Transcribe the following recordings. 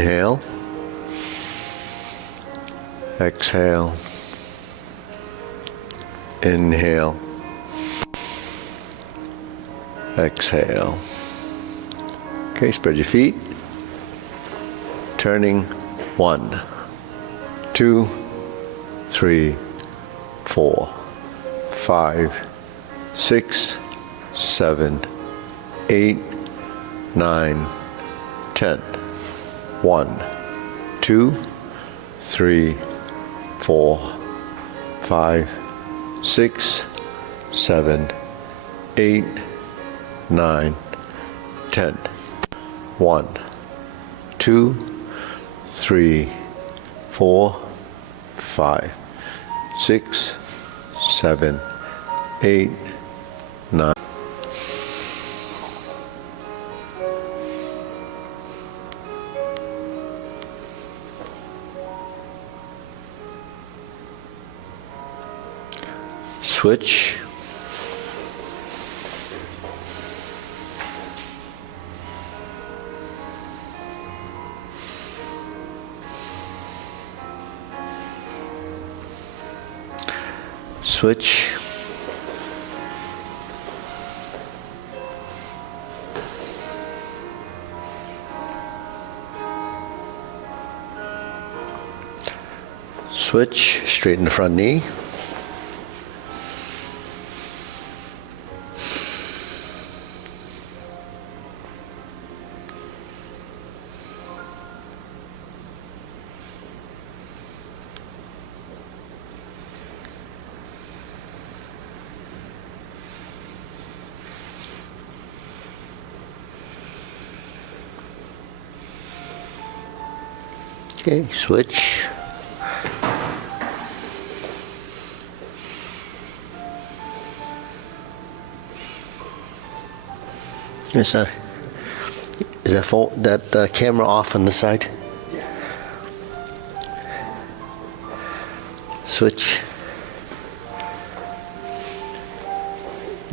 Inhale. Exhale. Inhale. Exhale. Okay, spread your feet. Turning 1, 2, 3, 4, 5, 6, 7, 8, 9, 10. 1, 2, 3, 4, 5, 6, 7, 8, 9, 10. 1, 2, 3, 4, 5, 6, 7, 8, 9. Switch. Switch. Switch, straighten the front knee. Okay, switch. Is that camera off on the side? Yeah. Switch.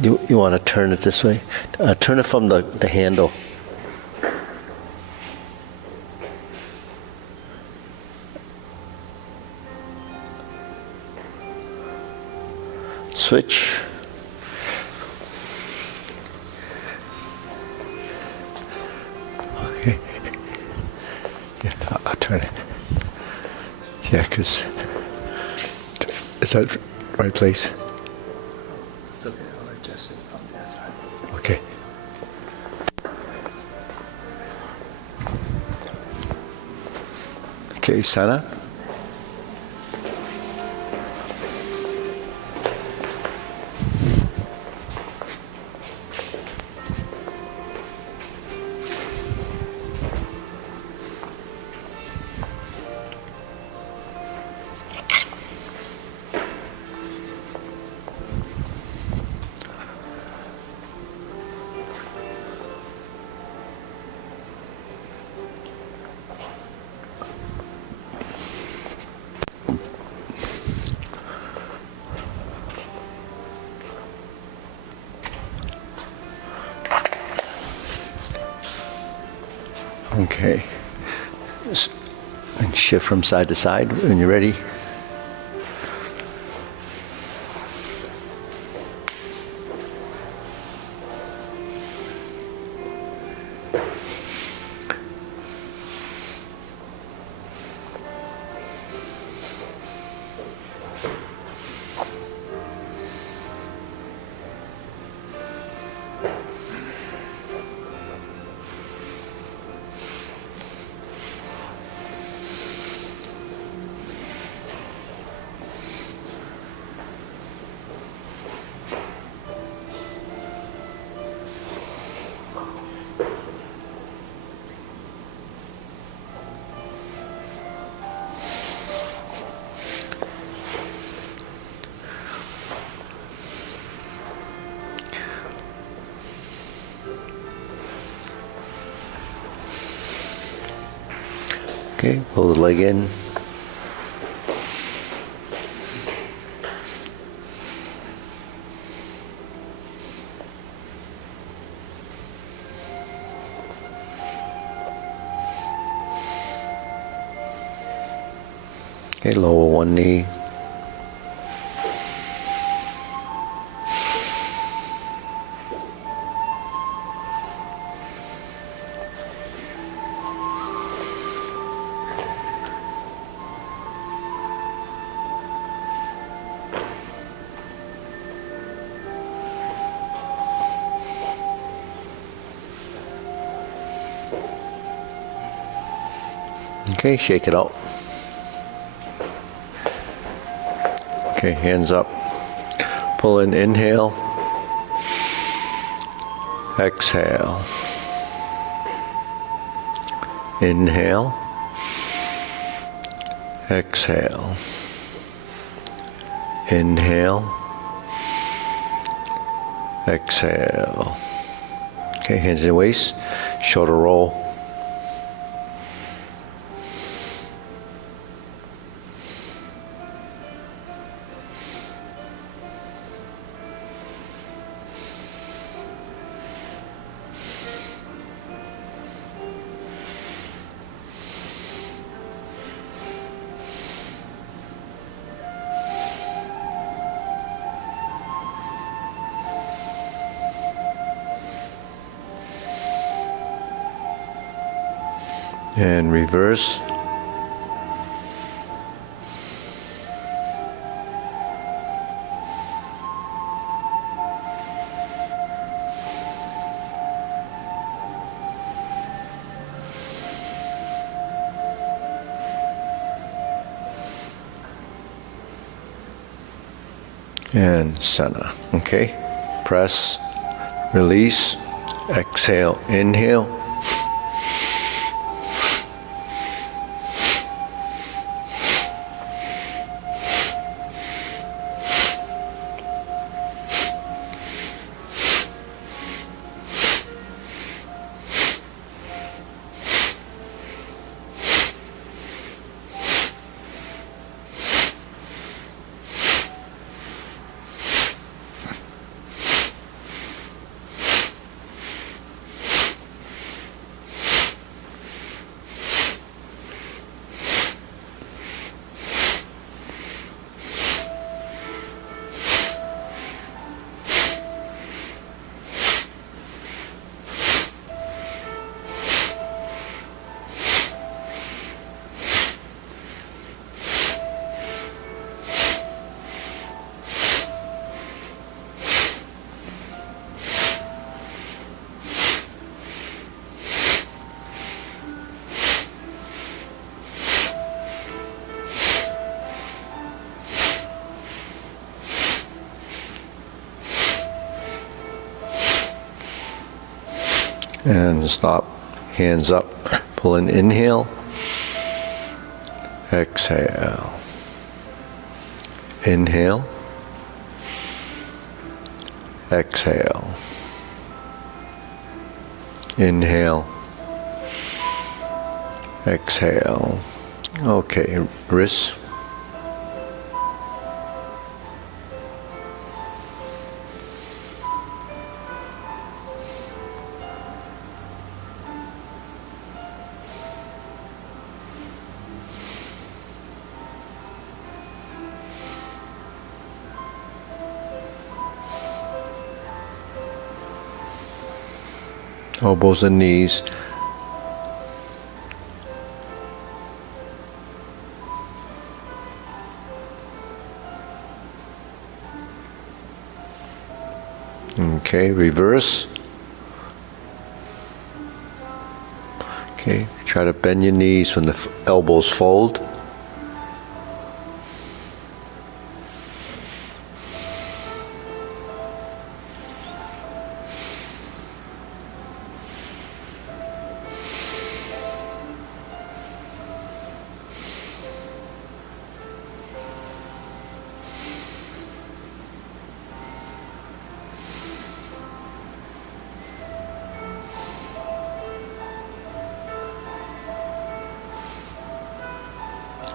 You want to turn it this way? Turn it from the handle. Switch. Okay. Yeah, I'll turn it. Yeah, because is that the right place? It's okay, I'll adjust it on that side. Okay. Okay, Sana. Okay. And shift from side to side when you're ready. Okay, pull the leg in. Okay, lower one knee. Okay, shake it out. Okay, hands up. Pull in, inhale. Exhale. Inhale. Exhale. Inhale. Exhale. Okay, hands in the waist. Shoulder roll. And reverse. And center. Okay. Press, release, exhale, inhale. And stop. Hands up. Pull in, inhale. Exhale. Inhale. Exhale. Inhale. Exhale. Okay, wrists. Elbows and knees. Okay, reverse. Okay, try to bend your knees when the elbows fold.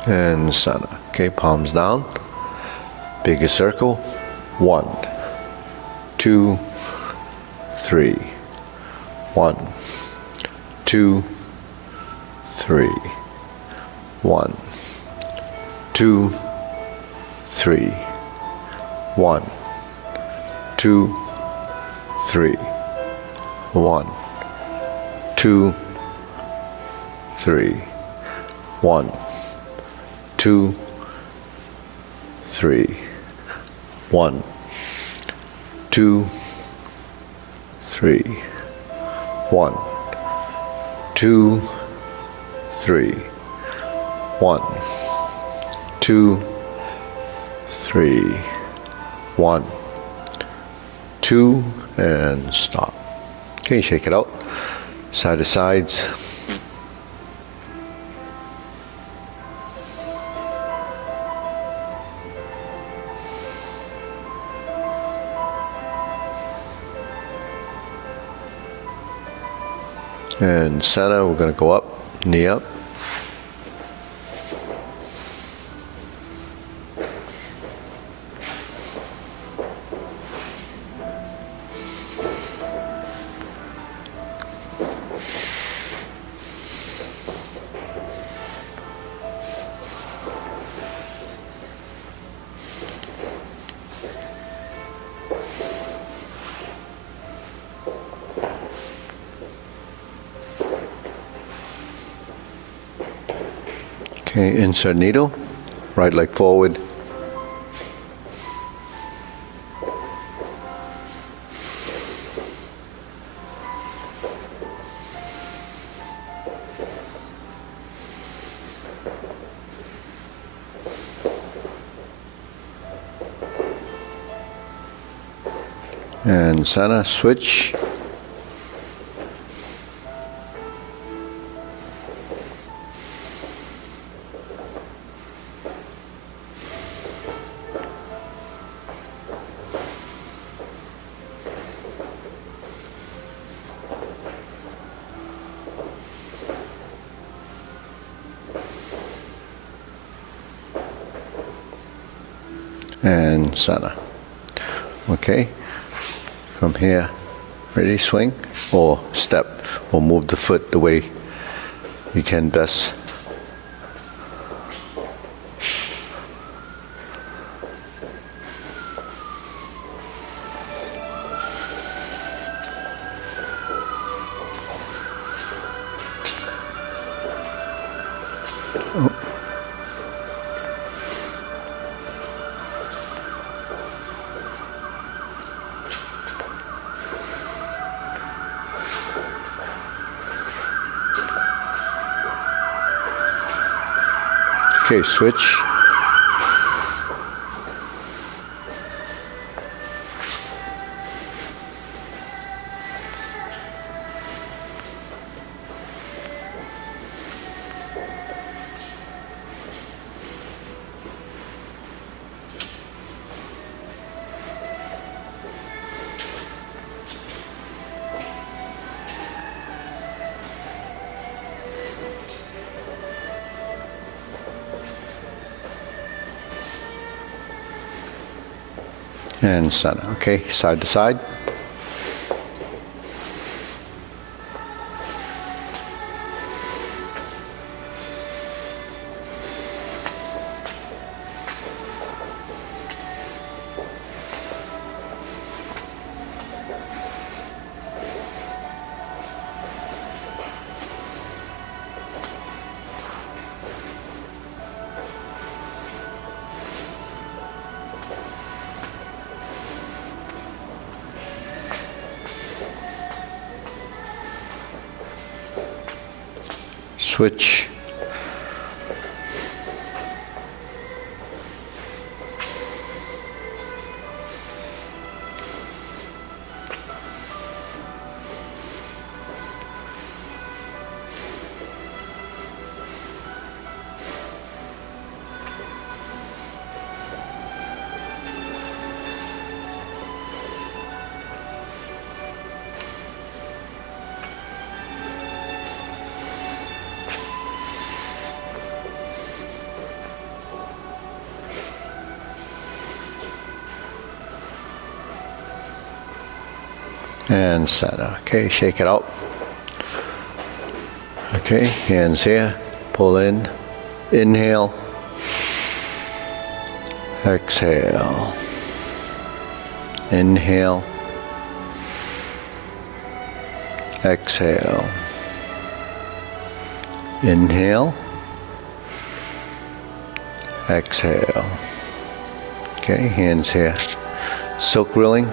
And center. Okay, palms down. Bigger circle. 1, 2, 3. 1, 2, 3. 1, 2, 2, 3, 1, 2, 3, 1, 2, 3, 1, 2, 3, 1, 2, 3, 1, 2, 3, 1, 2, 3, 1, 2, and stop. Okay, shake it out. Side to sides. And center, we're going to go up, knee up. Okay, insert needle, right leg forward. And center, switch. And center. Okay, from here, ready, swing or step, or move the foot the way you can best. Okay, switch. And center. Okay, side to side. Switch. And center. Okay, shake it out. Okay, hands here, pull in, inhale, Exhale. Inhale. Exhale. Inhale. Exhale. Okay, hands here. Silk rilling.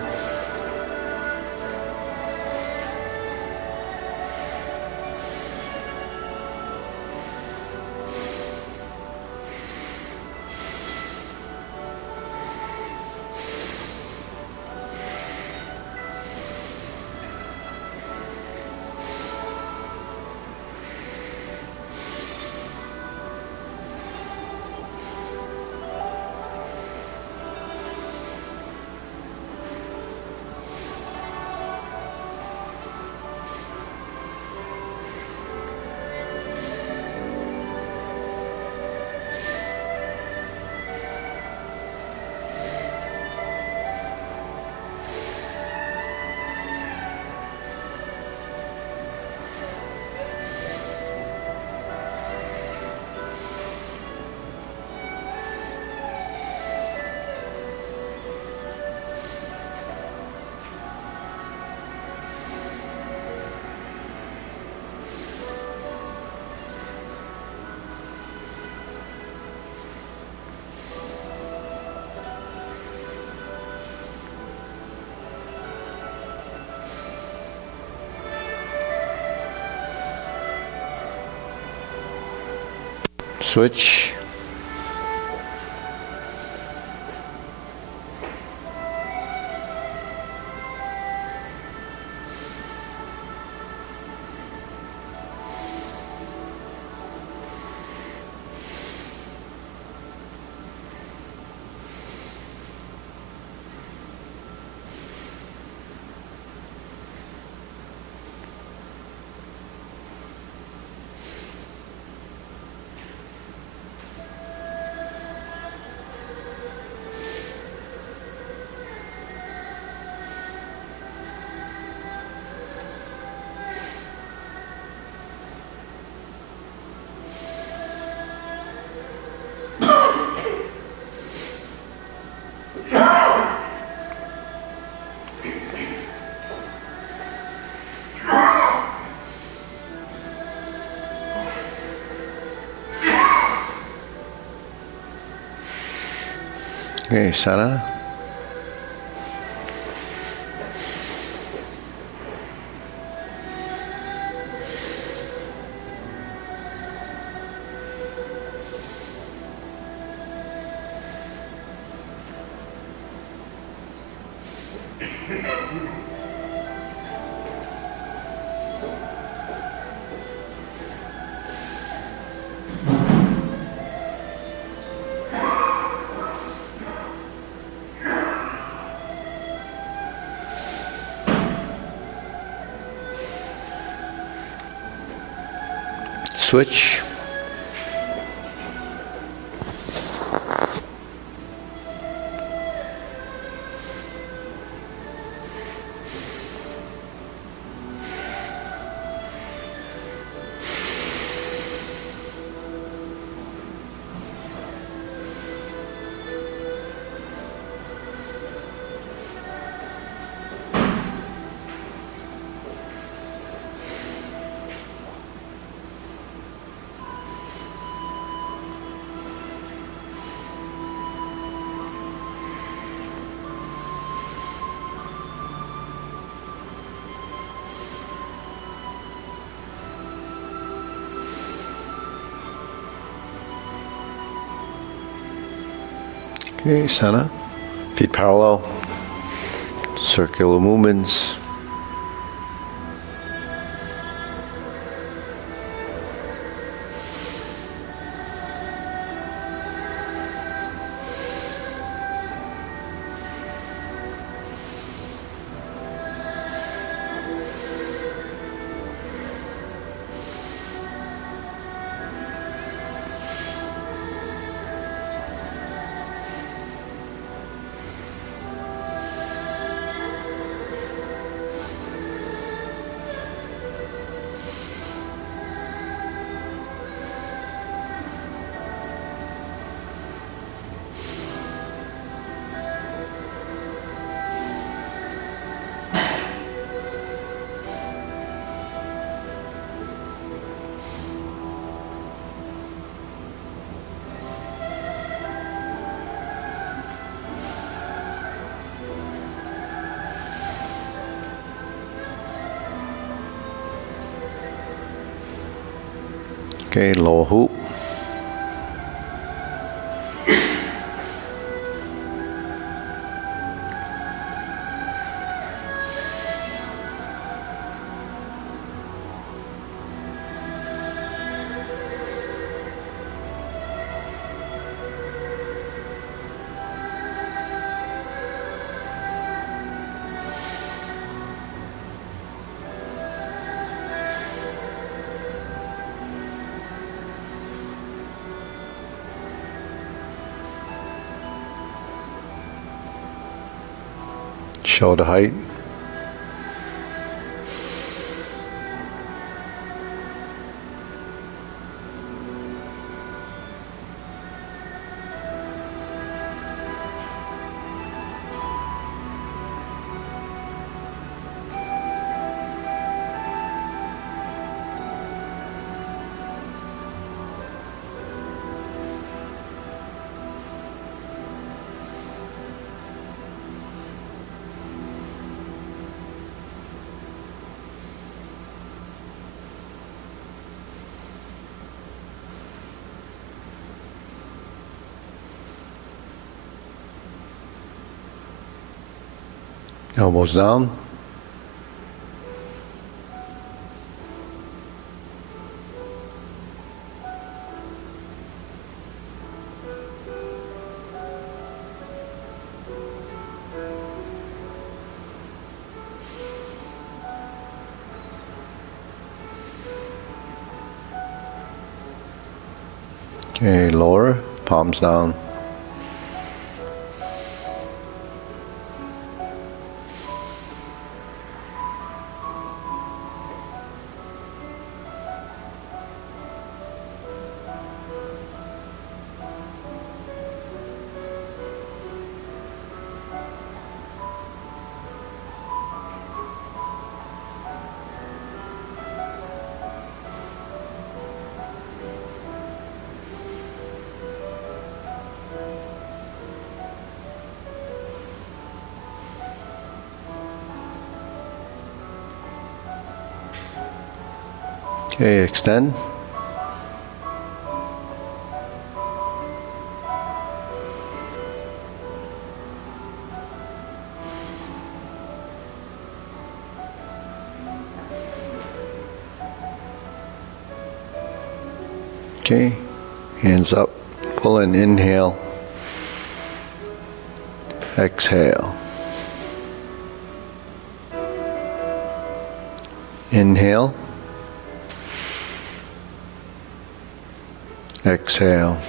Switch. Okay, Sana. Switch. Okay, Sana. Feet parallel. Circular movements. Okay, lower hoop. Shoulder height. Elbows down. Okay, lower, palms down. Okay, extend. Okay, hands up, pull in, inhale, exhale. Inhale, exhale.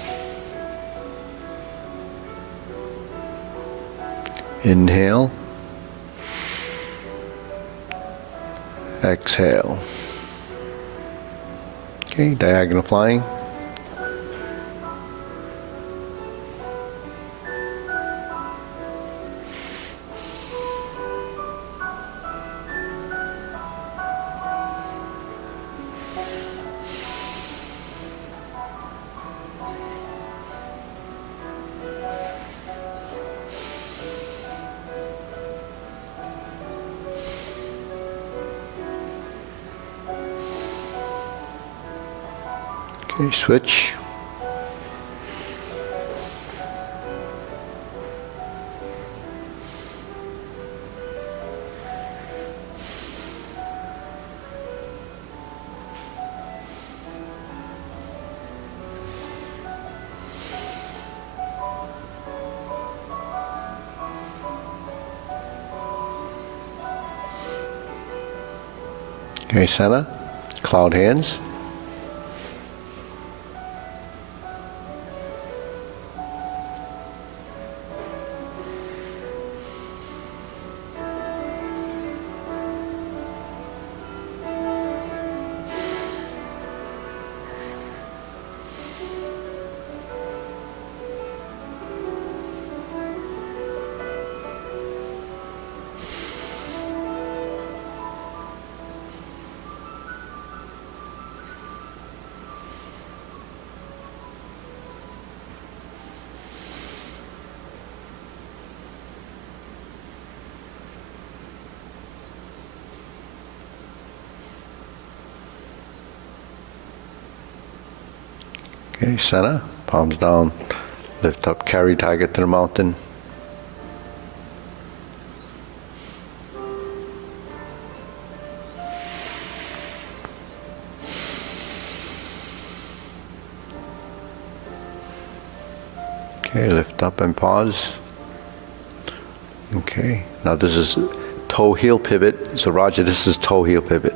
Inhale, exhale. Okay, diagonal flying. Okay, switch. Okay, center, cloud hands. Okay, center, palms down, lift up, carry target to the mountain. Okay, lift up and pause. Okay, now this is toe heel pivot. So Roger, this is toe heel pivot.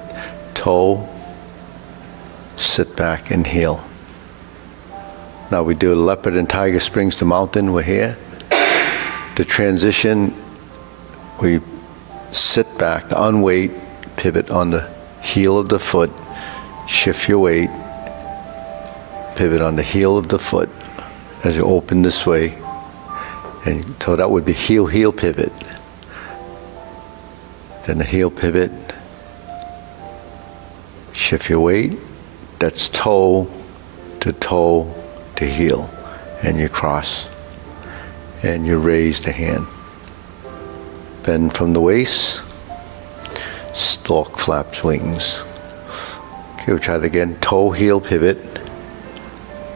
Toe, sit back and heel. Now we do leopard and tiger springs to mountain. We're here. The transition, we sit back, unweight, pivot on the heel of the foot, shift your weight, pivot on the heel of the foot as you open this way. And so that would be heel, heel pivot. Then the heel pivot, shift your weight. That's toe to heel. And you cross. And you raise the hand. Bend from the waist. Stalk flaps wings. Okay, we'll try it again. Toe, heel pivot.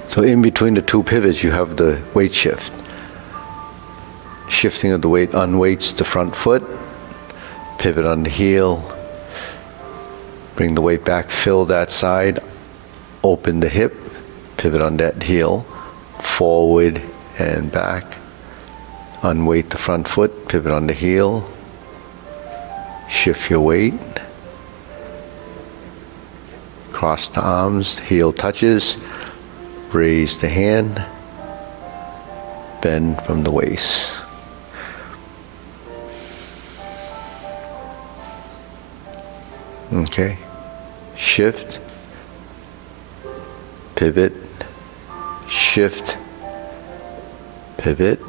So in between the two pivots, you have the weight shift. Shifting of the weight unweights the front foot, pivot on the heel, bring the weight back, fill that side, open the hip, pivot on that heel, forward and back, unweight the front foot, pivot on the heel, shift your weight, cross the arms, heel touches, raise the hand, bend from the waist. Okay, shift, pivot, shift, pivot,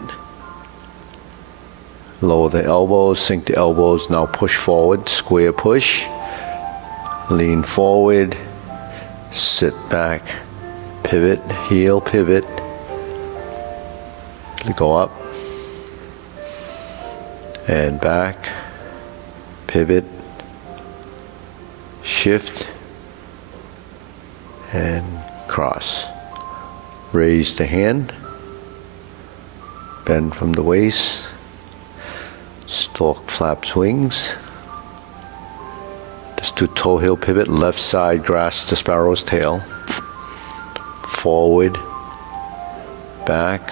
lower the elbows, sink the elbows, now push forward, square push, lean forward, sit back, pivot, heel pivot, go up, and back, pivot, shift, and cross. Raise the hand, bend from the waist, stalk flaps wings. Just do toe heel pivot, left side grasp the sparrow's tail, forward, back,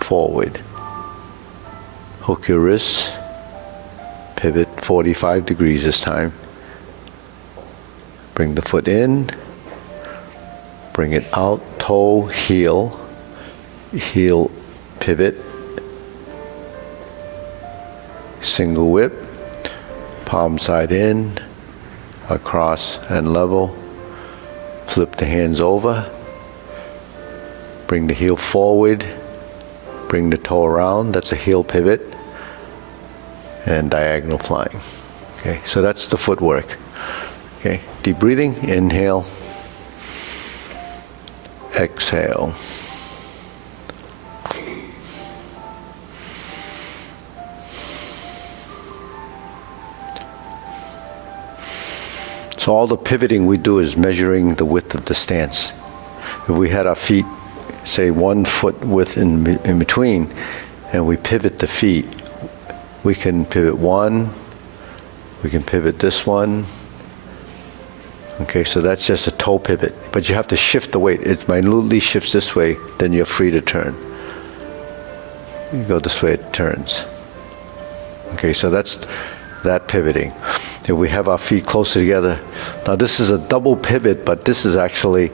forward. Hook your wrists, pivot 45 degrees this time. Bring the foot in, bring it out, toe, heel, heel pivot, single whip, palm side in, across and level, flip the hands over, bring the heel forward, bring the toe around, that's a heel pivot, and diagonal flying. Okay, so that's the footwork. Okay, deep breathing, inhale, exhale. So all the pivoting we do is measuring the width of the stance. If we had our feet, say 1 foot width in between, and we pivot the feet, we can pivot one, we can pivot this one. Okay, so that's just a toe pivot, but you have to shift the weight. It minutely shifts this way, then you're free to turn. You go this way, it turns. Okay, so that's that pivoting. If we have our feet closer together, now this is a double pivot, but this is actually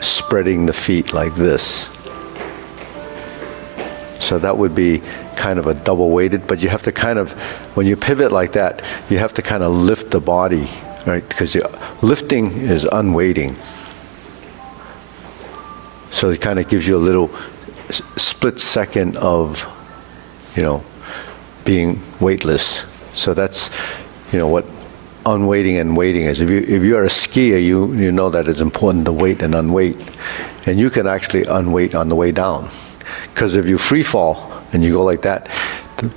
spreading the feet like this. So that would be kind of a double weighted, but you have to kind of, when you pivot like that, you have to kind of lift the body, right? Because lifting is unweighting. So it kind of gives you a little split second of, being weightless. So that's, what unweighting and weighting is. If you're a skier, you know that it's important to weight and unweight. And you can actually unweight on the way down. Because if you free fall and you go like that,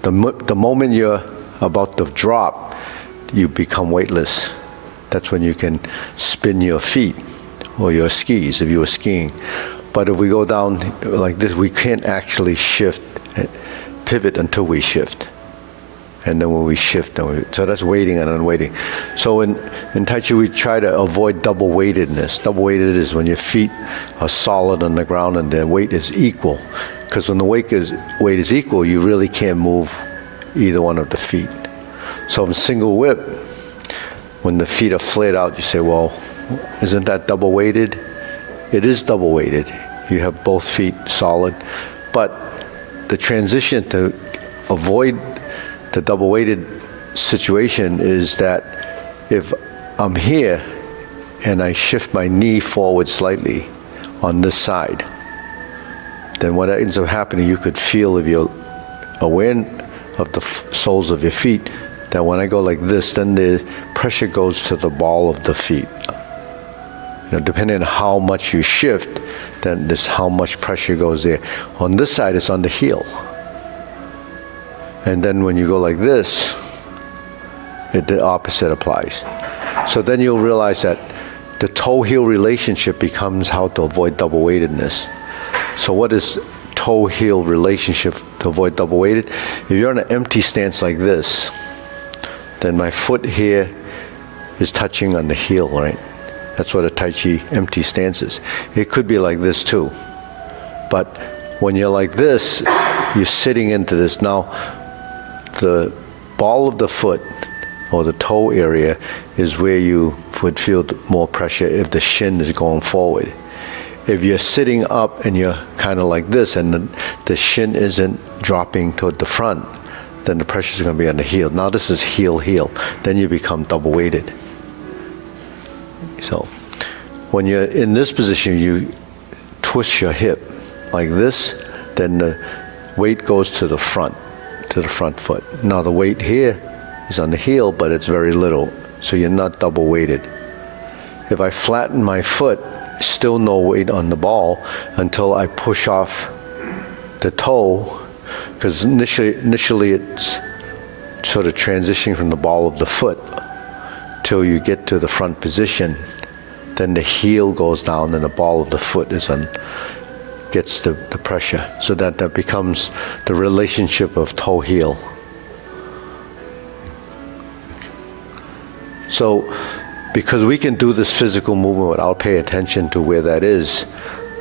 the moment you're about to drop, you become weightless. That's when you can spin your feet or your skis if you were skiing. But if we go down like this, we can't actually shift, pivot until we shift. And then when we shift, so that's weighting and unweighting. So in Tai Chi, we try to avoid double weightedness. Double weighted is when your feet are solid on the ground and their weight is equal. Because when the weight is equal, you really can't move either one of the feet. So in single whip, when the feet are flared out, you say, well, isn't that double weighted? It is double weighted. You have both feet solid. But the transition to avoid the double weighted situation is that if I'm here and I shift my knee forward slightly on this side, then what ends up happening, you could feel if you're aware of the soles of your feet, that when I go like this, then the pressure goes to the ball of the feet. Depending on how much you shift, then this how much pressure goes there. On this side, it's on the heel. And then when you go like this, the opposite applies. So then you'll realize that the toe-heel relationship becomes how to avoid double weightedness. So what is toe-heel relationship to avoid double weighted? If you're in an empty stance like this, then my foot here is touching on the heel, right? That's what a Tai Chi empty stance is. It could be like this too. But when you're like this, you're sitting into this. Now, the ball of the foot or the toe area is where you would feel more pressure if the shin is going forward. If you're sitting up and you're kind of like this and the shin isn't dropping toward the front, then the pressure is going to be on the heel. Now this is heel. Then you become double weighted. So when you're in this position, you twist your hip like this, then the weight goes to the front foot. Now the weight here is on the heel, but it's very little, so you're not double weighted. If I flatten my foot, still no weight on the ball until I push off the toe, because initially it's sort of transitioning from the ball of the foot till you get to the front position. Then the heel goes down and the ball of the foot gets the pressure. So that becomes the relationship of toe-heel. So because we can do this physical movement without paying attention to where that is,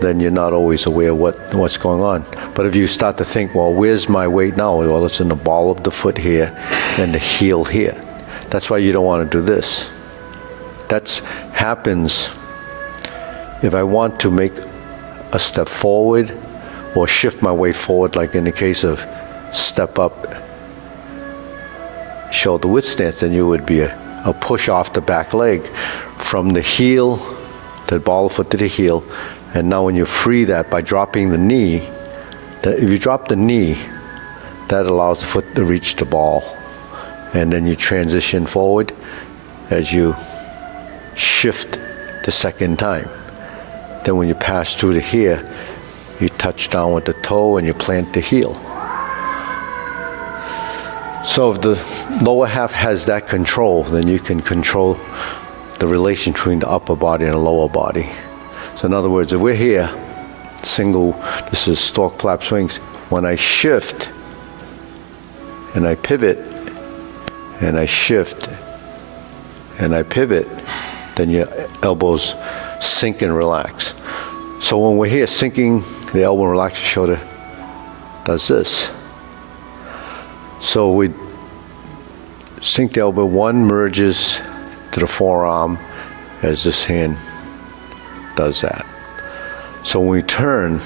then you're not always aware what's going on. But if you start to think, well, where's my weight now? Well, it's in the ball of the foot here and the heel here. That's why you don't want to do this. That happens if I want to make a step forward or shift my weight forward, like in the case of step up, shoulder width stance, then you would be a push off the back leg from the heel, the ball of foot to the heel. And now when you free that by dropping the knee, if you drop the knee, that allows the foot to reach the ball. And then you transition forward as you shift the second time. Then when you pass through to here, you touch down with the toe and you plant the heel. So if the lower half has that control, then you can control the relation between the upper body and the lower body. So in other words, if we're here, this is stork flap swings. When I shift and I pivot and I shift and I pivot, then your elbows sink and relax. So when we're here sinking, the elbow and relax the shoulder does this. So we sink the elbow, one merges to the forearm as this hand does that. So when we turn,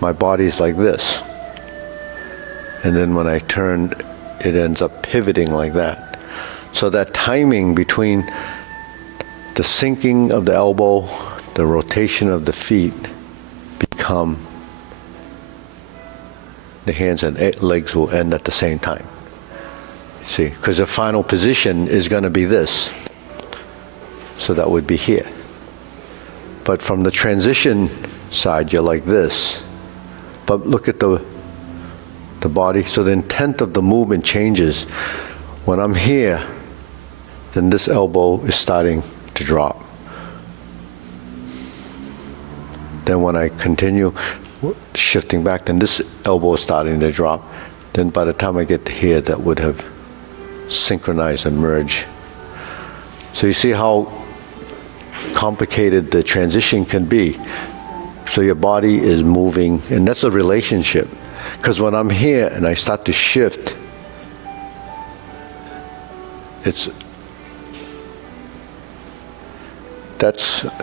my body is like this. And then when I turn, it ends up pivoting like that. So that timing between the sinking of the elbow, the rotation of the feet, become the hands and legs will end at the same time. See, because the final position is going to be this. So that would be here. But from the transition side, you're like this. But look at the body. So the intent of the movement changes. When I'm here, then this elbow is starting to drop. Then when I continue shifting back, then this elbow is starting to drop. Then by the time I get to here, that would have synchronized and merged. So you see how complicated the transition can be. So your body is moving, and that's a relationship. Because when I'm here and I start to shift, that's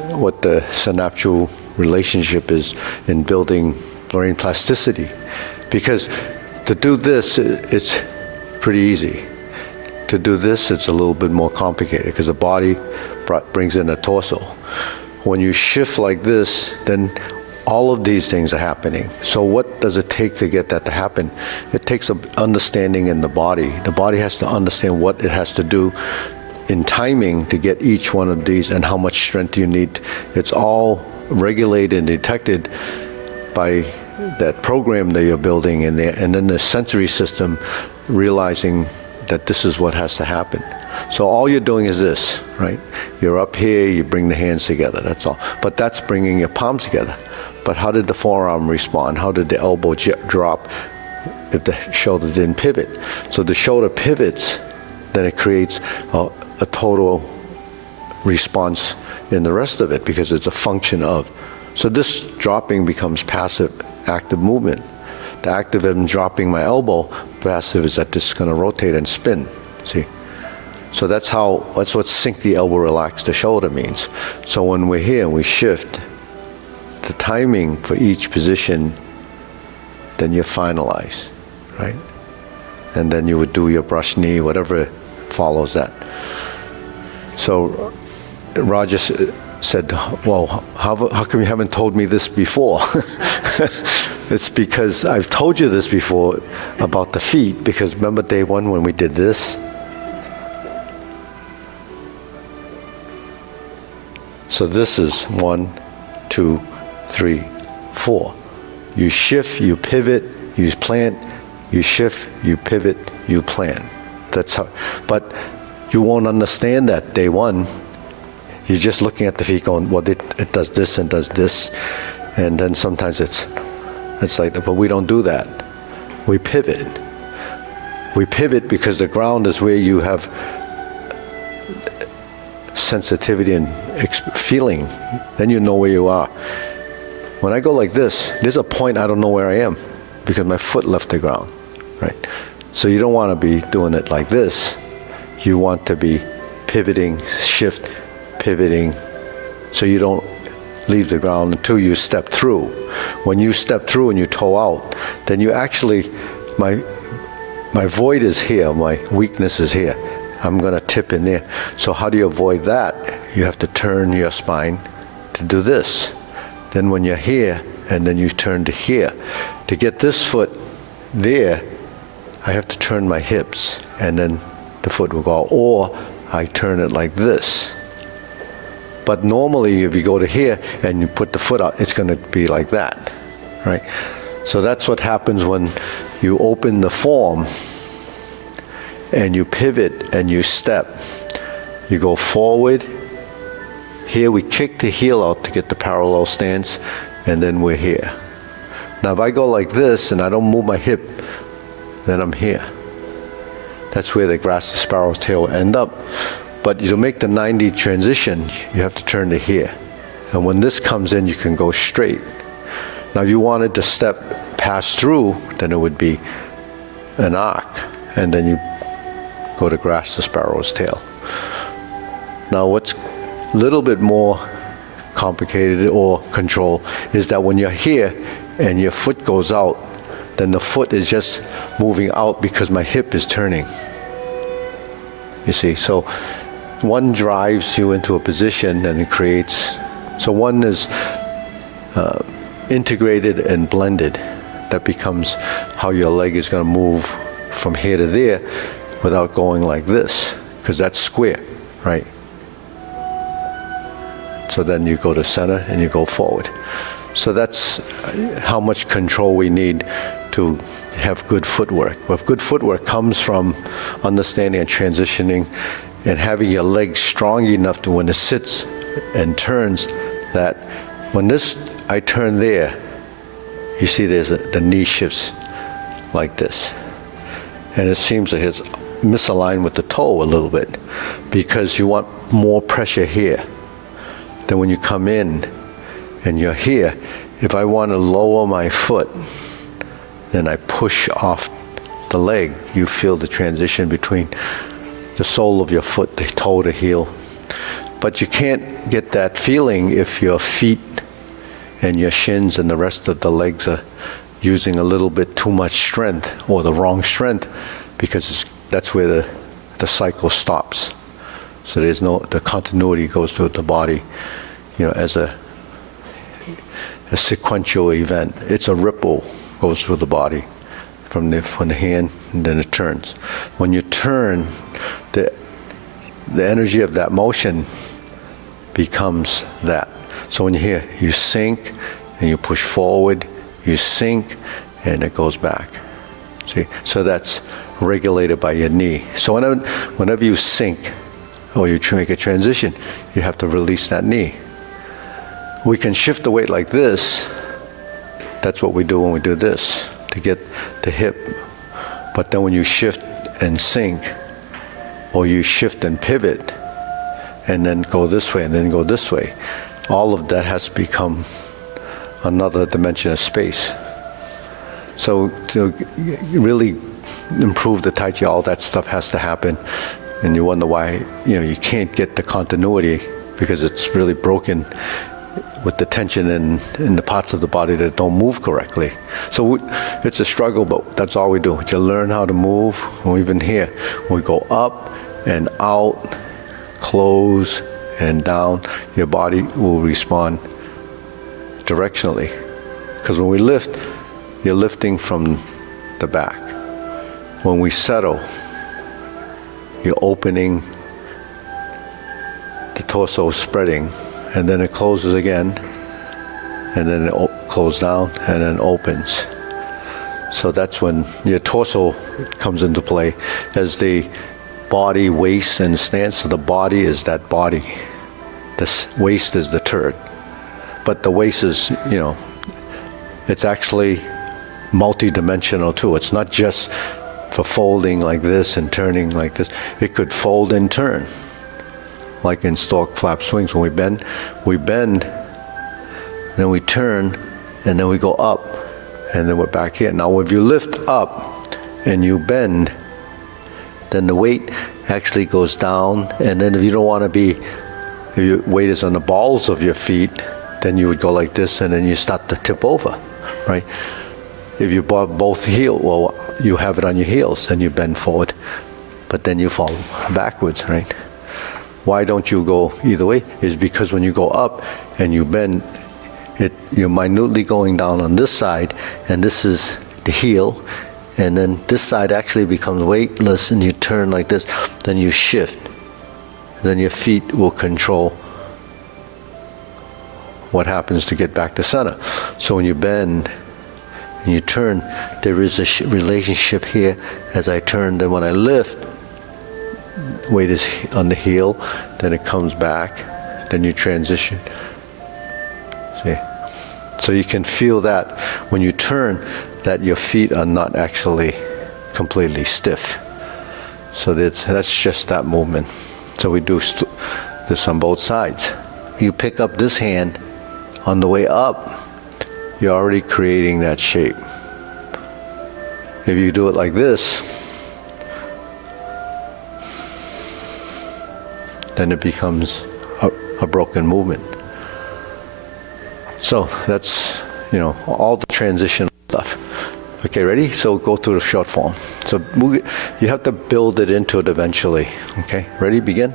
what the synaptual relationship is in building brain plasticity. Because to do this, it's pretty easy. To do this, it's a little bit more complicated because the body brings in a torso. When you shift like this, then all of these things are happening. So what does it take to get that to happen? It takes an understanding in the body. The body has to understand what it has to do in timing to get each one of these and how much strength you need. It's all regulated and detected by that program that you're building in there, and then the sensory system realizing that this is what has to happen. So all you're doing is this, right? You're up here, you bring the hands together, that's all. But that's bringing your palms together. But how did the forearm respond? How did the elbow drop if the shoulder didn't pivot? So the shoulder pivots, then it creates a total response in the rest of it because it's a function of. So this dropping becomes passive, active movement. The active in dropping my elbow, passive is that this is going to rotate and spin, see? So that's what sink the elbow, relax the shoulder means. So when we're here and we shift, the timing for each position, then you finalize, right? And then you would do your brush knee, whatever follows that. So Roger said, well, how come you haven't told me this before? It's because I've told you this before about the feet, because remember day one when we did this? So this is 1, 2, 3, 4. You shift, you pivot, you plant, you shift, you pivot, you plant. That's how, but you won't understand that day one. You're just looking at the feet going, well, it does this and does this. And then sometimes it's like that, but we don't do that. We pivot. We pivot because the ground is where you have sensitivity and feeling. Then you know where you are. When I go like this, there's a point I don't know where I am because my foot left the ground, right? So you don't want to be doing it like this. You want to be pivoting, shift, pivoting, so you don't leave the ground until you step through. When you step through and you toe out, then you actually, my void is here, my weakness is here. I'm going to tip in there. So how do you avoid that? You have to turn your spine to do this. Then when you're here, and then you turn to here. To get this foot there, I have to turn my hips, and then the foot will go, or I turn it like this. But normally, if you go to here and you put the foot out, it's going to be like that, right? So that's what happens when you open the form and you pivot and you step. You go forward. Here we kick the heel out to get the parallel stance, and then we're here. Now if I go like this and I don't move my hip, then I'm here. That's where the grassy sparrow's tail will end up. But to make the 90 transition, you have to turn to here. And when this comes in, you can go straight. Now if you wanted to step pass through, then it would be an arc. And then you go to grasp the sparrow's tail. Now what's a little bit more complicated or control is that when you're here and your foot goes out, then the foot is just moving out because my hip is turning. You see, so one drives you into a position and it creates, so one is integrated and blended. That becomes how your leg is going to move from here to there without going like this, because that's square, right? So then you go to center and you go forward. So that's how much control we need to have good footwork. Well, good footwork comes from understanding and transitioning and having your legs strong enough to when it sits and turns that When I turn there, you see the knee shifts like this. And it seems like it's misaligned with the toe a little bit because you want more pressure here. Then when you come in and you're here, if I want to lower my foot, then I push off the leg. You feel the transition between the sole of your foot, the toe to heel. But you can't get that feeling if your feet and your shins and the rest of the legs are using a little bit too much strength or the wrong strength, because that's where the cycle stops. So the continuity goes through the body, as a sequential event. It's a ripple goes through the body from the hand, and then it turns. When you turn, the energy of that motion becomes that. So when you're here, you sink and you push forward, you sink and it goes back. See? So that's regulated by your knee. So whenever you sink or you make a transition, you have to release that knee. We can shift the weight like this. That's what we do when we do this, to get the hip. But then when you shift and sink, or you shift and pivot, and then go this way and then go this way, all of that has become another dimension of space. So to really improve the Tai Chi, all that stuff has to happen. And you wonder why, you can't get the continuity, because it's really broken with the tension in the parts of the body that don't move correctly. So it's a struggle, but that's all we do. To learn how to move. We've been here. We go up and out, close and down. Your body will respond directionally. Because when we lift, you're lifting from the back. When we settle, you're opening, the torso spreading, and then it closes again, and then it closes down, and then opens. So that's when your torso comes into play as the body, waist, and stance. So the body is that body. The waist is the turd. But the waist is, it's actually multi-dimensional too. It's not just for folding like this and turning like this. It could fold and turn. Like in stork flap swings, when we bend, then we turn, and then we go up, and then we're back here. Now if you lift up and you bend, then the weight actually goes down, and then if you don't want to be, if your weight is on the balls of your feet, then you would go like this, and then you start to tip over, right? If you both heel, well, you have it on your heels, then you bend forward, but then you fall backwards, right? Why don't you go either way? Is because when you go up and you bend, you're minutely going down on this side, and this is the heel, and then this side actually becomes weightless, and you turn like this, then you shift. Then your feet will control what happens to get back to center. So when you bend and you turn, there is a relationship here. As I turn, then when I lift, weight is on the heel, then it comes back, then you transition. See? So you can feel that when you turn, that your feet are not actually completely stiff. So that's just that movement. So we do this on both sides. You pick up this hand, on the way up, you're already creating that shape. If you do it like this, then it becomes a broken movement. So that's, all the transition stuff. Okay, ready? So go through the short form. So you have to build it into it eventually. Okay, ready? Begin.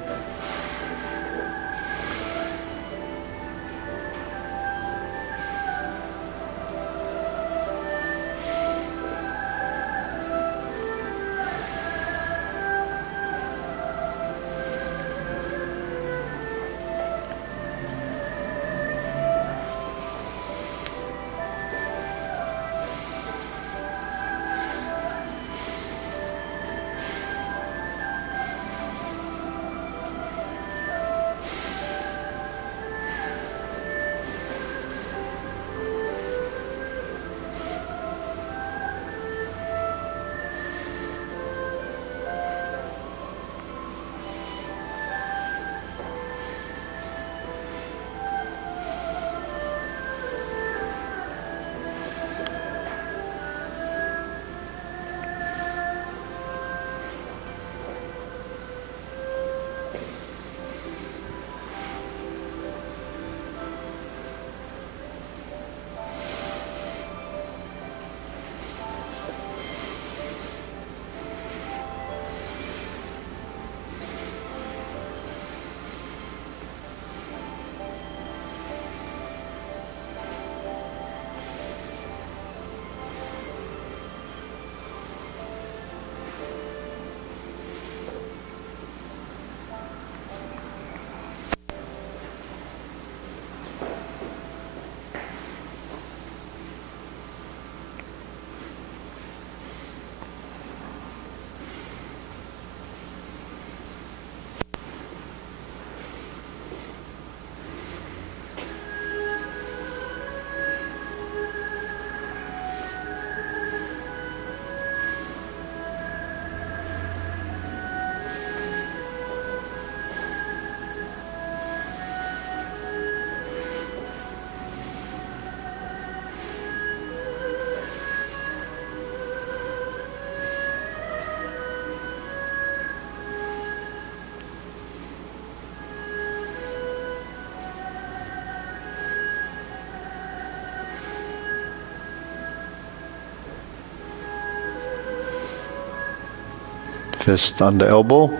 Fist on the elbow.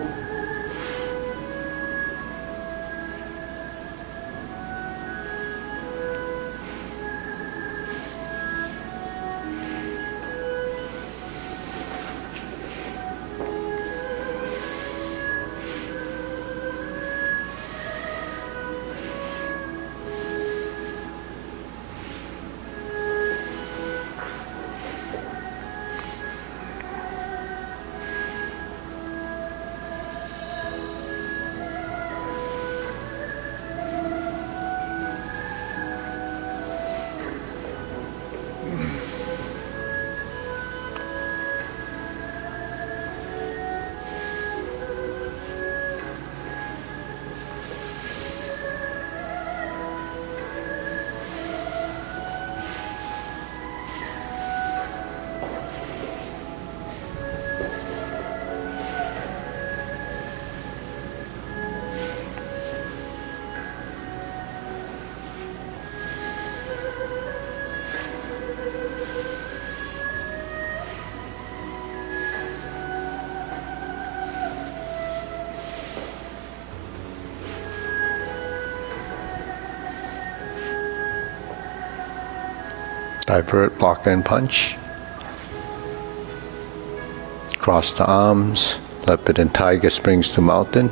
Divert, block, and punch. Cross the arms, leopard and tiger springs to mountain.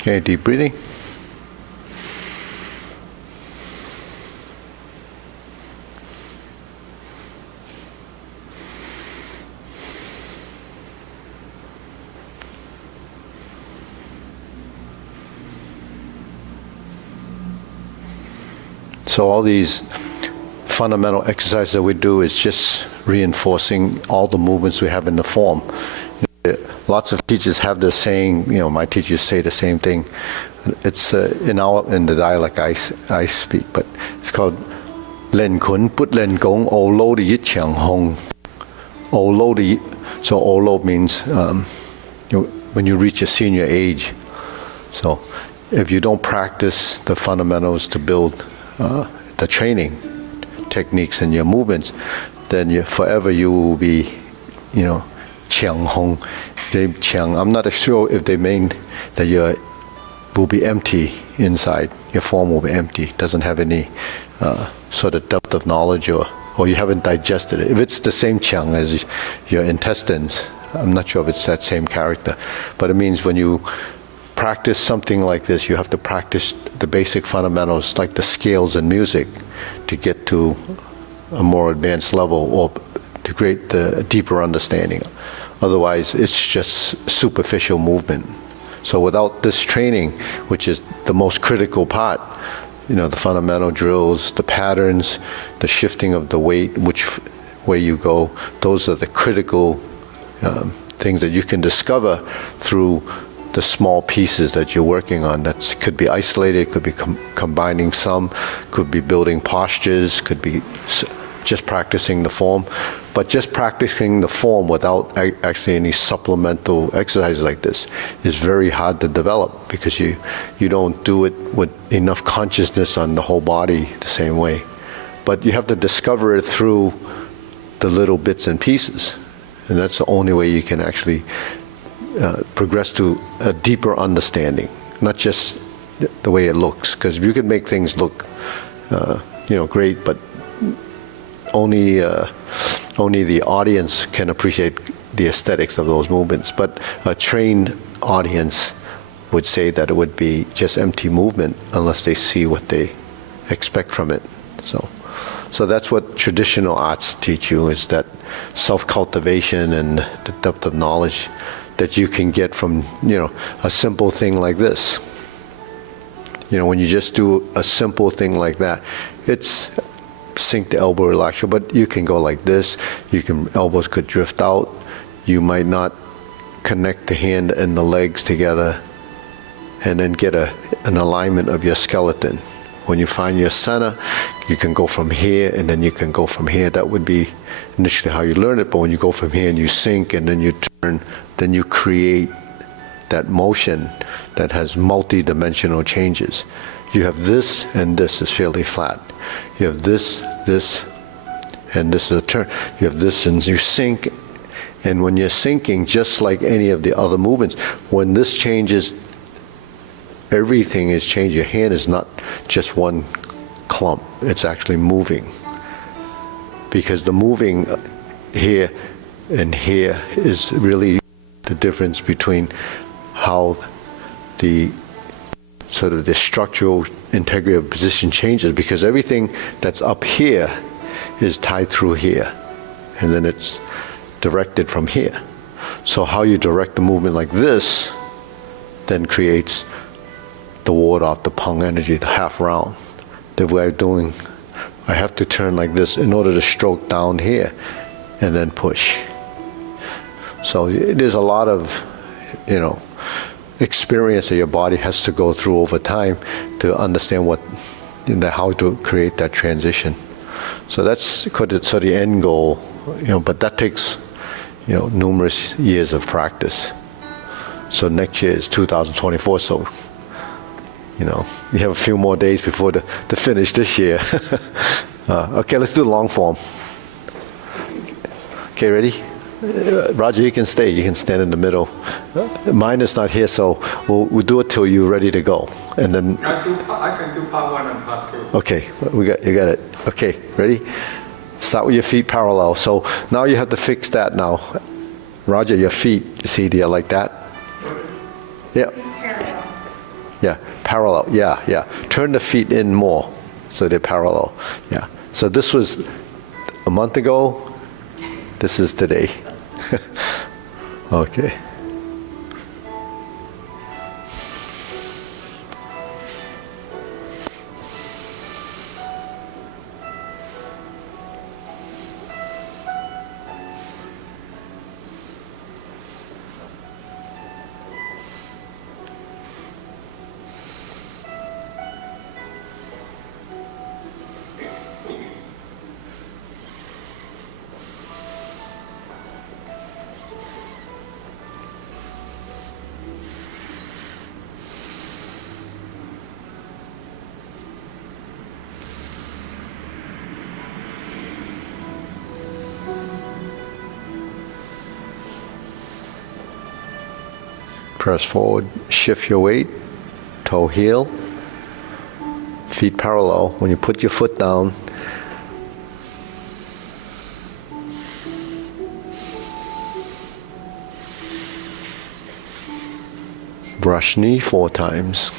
Okay, deep breathing. So all these fundamental exercises that we do is just reinforcing all the movements we have in the form. Lots of teachers have the saying, my teachers say the same thing. It's in the dialect I speak, but it's called Len Kun Put Len Gong O Lo Di Yit Chiang Hong. O Lo Di. So O Lo means when you reach a senior age. So if you don't practice the fundamentals to build the training techniques and your movements, then forever you will be, Chiang Hong. I'm not sure if they mean that you will be empty inside. Your form will be empty. Doesn't have any sort of depth of knowledge, or you haven't digested it. If it's the same chiang as your intestines, I'm not sure if it's that same character, but it means when you practice something like this, you have to practice the basic fundamentals, like the scales in music, to get to a more advanced level or to create the deeper understanding. Otherwise, it's just superficial movement. So without this training, which is the most critical part, the fundamental drills, the patterns, the shifting of the weight, which way you go, those are the critical things that you can discover through the small pieces that you're working on. That could be isolated, could be combining some, could be building postures, could be just practicing the form. But just practicing the form without actually any supplemental exercises like this is very hard to develop, because you don't do it with enough consciousness on the whole body the same way. But you have to discover it through the little bits and pieces. And that's the only way you can actually progress to a deeper understanding, not just the way it looks. Because you can make things look, great, but only the audience can appreciate the aesthetics of those movements. But a trained audience would say that it would be just empty movement unless they see what they expect from it. So that's what traditional arts teach you, is that self-cultivation and the depth of knowledge that you can get from, a simple thing like this. When you just do a simple thing like that, it's sink the elbow relaxer, but you can go like this. Elbows could drift out. You might not connect the hand and the legs together and then get an alignment of your skeleton. When you find your center, you can go from here and then you can go from here. That would be initially how you learn it, but when you go from here and you sink and then you turn, then you create that motion that has multi-dimensional changes. You have this, and this is fairly flat. You have this, and this is a turn. You have this, and you sink. And when you're sinking, just like any of the other movements, when this changes, everything is changed. Your hand is not just one clump. It's actually moving. Because the moving here and here is really the difference between how the structural integrity of position changes, because everything that's up here is tied through here, and then it's directed from here. So how you direct the movement like this then creates the ward off the pung energy, the half round. The way I'm doing, I have to turn like this in order to stroke down here and then push. So there's a lot of, experience that your body has to go through over time to understand how to create that transition. So that's the end goal, but that takes, numerous years of practice. So next year is 2024, so, you have a few more days before to finish this year. Okay, let's do the long form. Okay, ready? Roger, you can stay. You can stand in the middle. Mine is not here, so we'll do it till you're ready to go, and then. I can do part 1 and part 2. Okay, you got it. Okay, ready? Start with your feet parallel. So now you have to fix that now. Roger, your feet, see, they're like that. Yeah. Yeah, parallel. Yeah. Turn the feet in more, so they're parallel. Yeah. So this was a month ago. This is today. Okay. Press forward, shift your weight toe heel, feet parallel. When you put your foot down, brush knee 4 times.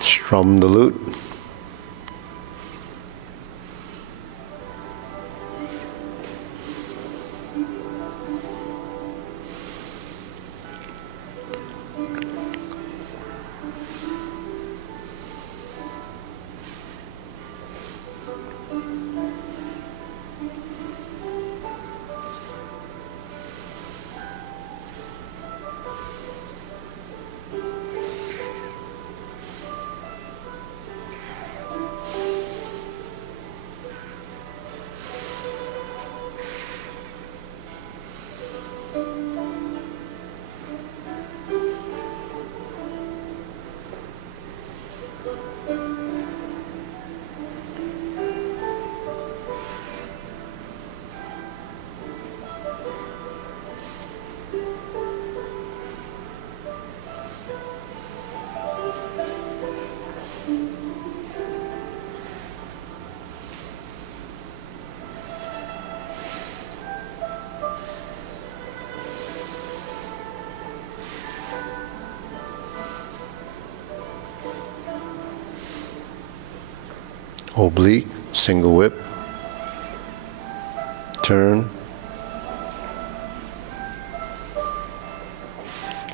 Strum the lute. Oblique, single whip, turn,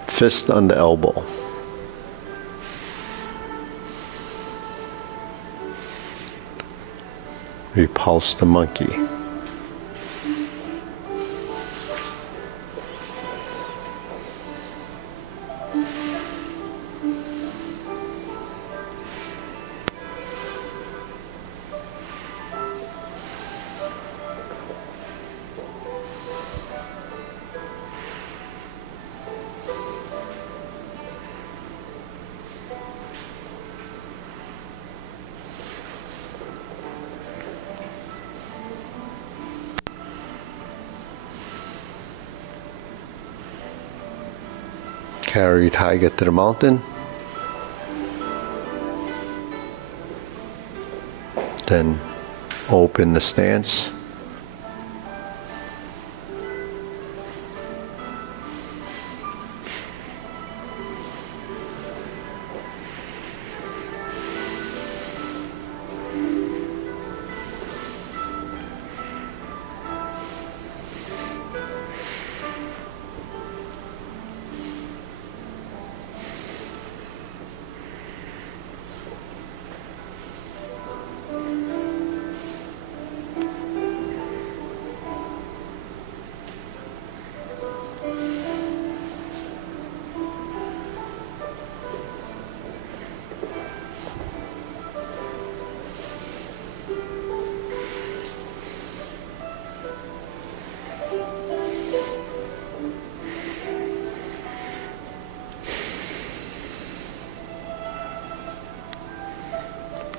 fist under elbow. Repulse the monkey. Carry tiger to the mountain. Then open the stance.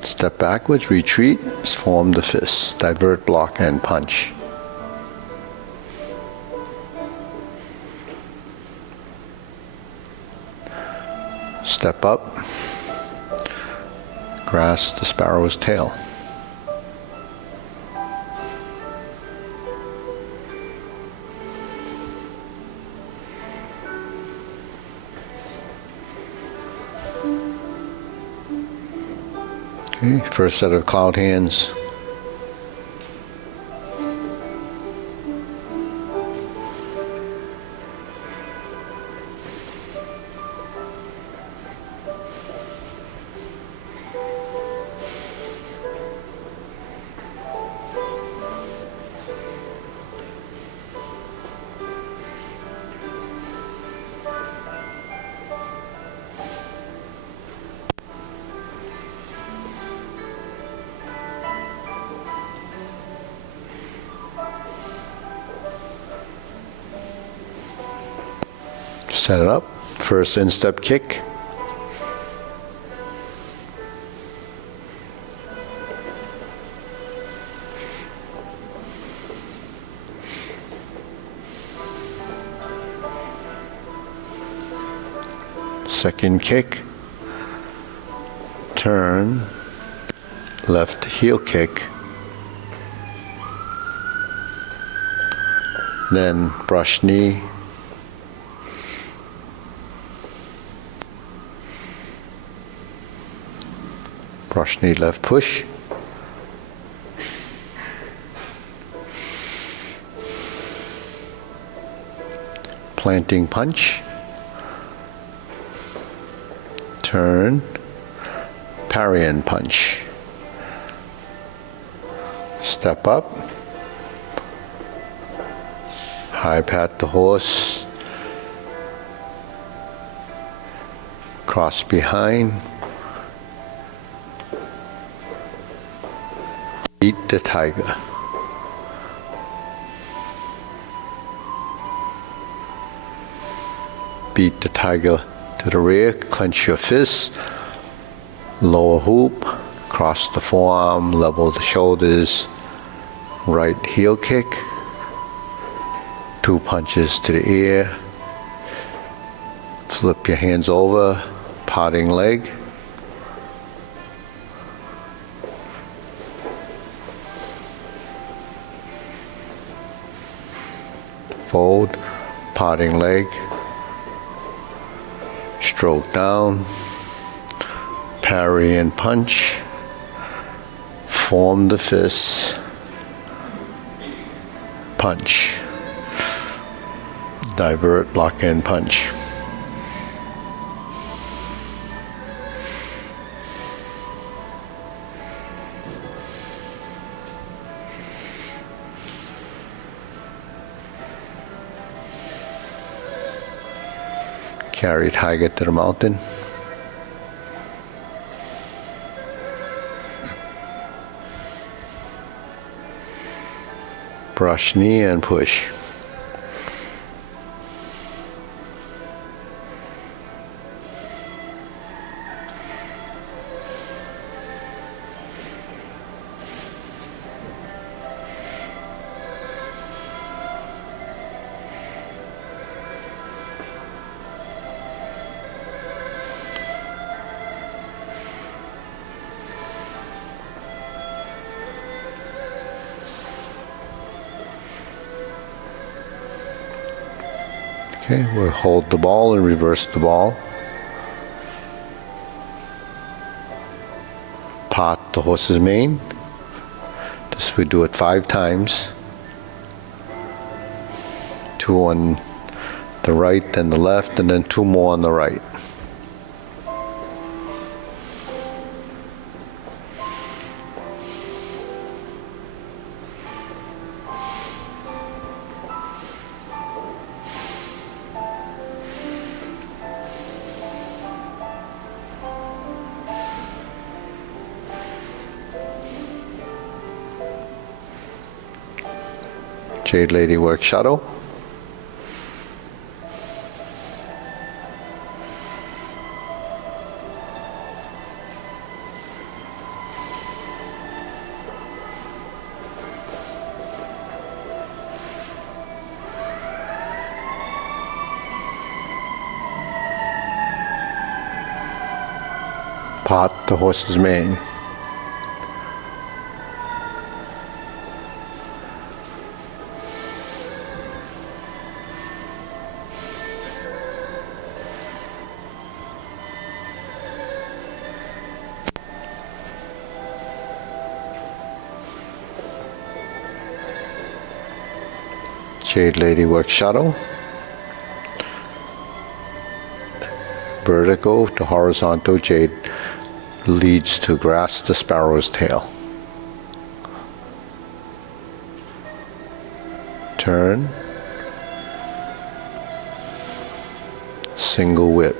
Step backwards, retreat, form the fist, divert, block, and punch. Step up, grasp the sparrow's tail. Okay, first set of cloud hands. Set it up. First instep kick. Second kick. Turn. Left heel kick. Then brush knee. Brush knee left push. Planting punch. Turn. Parry and punch. Step up. High pat the horse. Cross behind. Beat the tiger. Beat the tiger to the rear. Clench your fists. Lower hoop. Cross the forearm. Level the shoulders. Right heel kick. 2 punches to the ear. Flip your hands over. Parting leg. Fold. Parting leg. Stroke down. Parry and punch. Form the fist. Punch. Divert, block and punch. Carry tiger to the mountain. Brush knee and push. Okay, we'll hold the ball and reverse the ball. Part the horse's mane. This we do it 5 times. 2 on the right, then the left, and then 2 more on the right. Jade Lady work shuttle. Part the horse's mane. Jade Lady work shuttle. Vertical to horizontal jade leads to grasp the sparrow's tail. Turn. Single whip.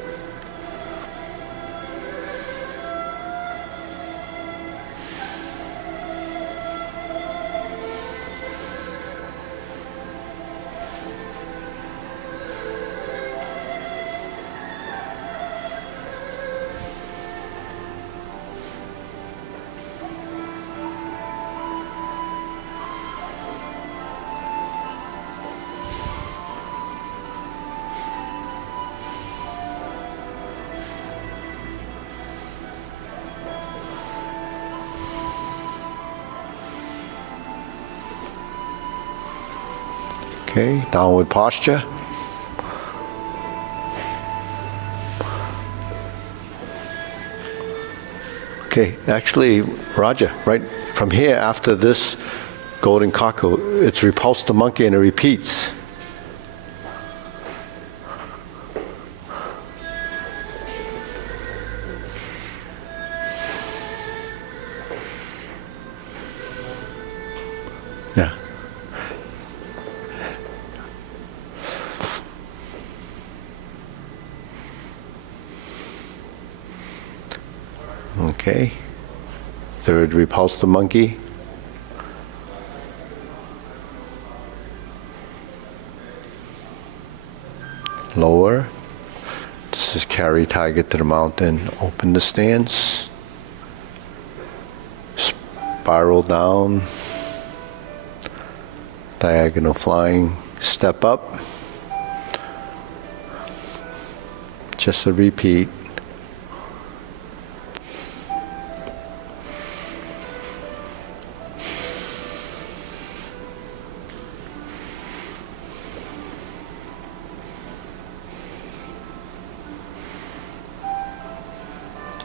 Okay, downward posture. Okay, actually, Raja, right from here after this golden kaku, it's repulse the monkey and it repeats. Yeah. Okay. Third, repulse the monkey. Lower. This is carry tiger to the mountain. Open the stance. Spiral down. Diagonal flying. Step up. Just a repeat.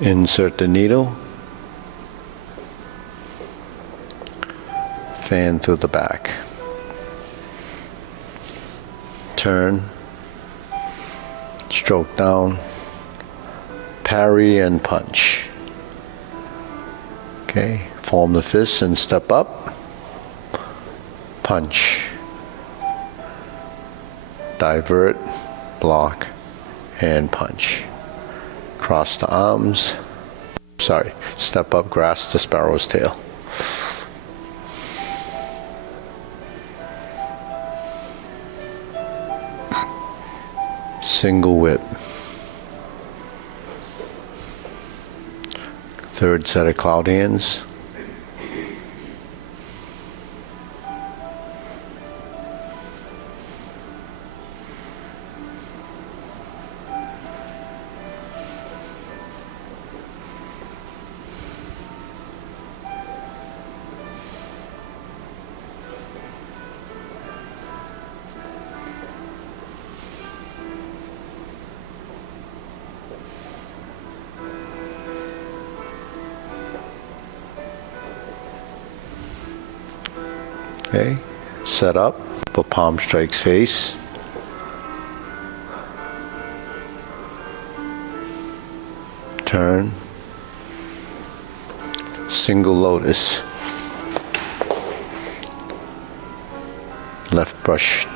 Insert the needle, fan through the back, turn, stroke down, parry and punch. Okay, form the fist and step up, punch, divert, block, and punch. Cross the arms, step up, grasp the sparrow's tail. Single whip. Third set of cloud hands. Okay, set up, but palm strikes face. Turn. Single lotus. Left brush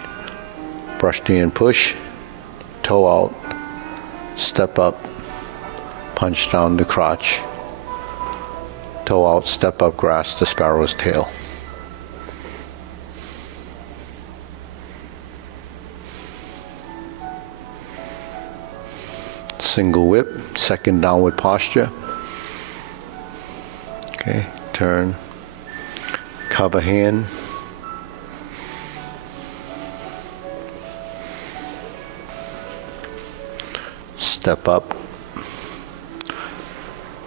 knee and push. Toe out. Step up. Punch down the crotch. Toe out, step up, grasp the sparrow's tail. Single whip, second downward posture. Okay, turn, cover hand. Step up,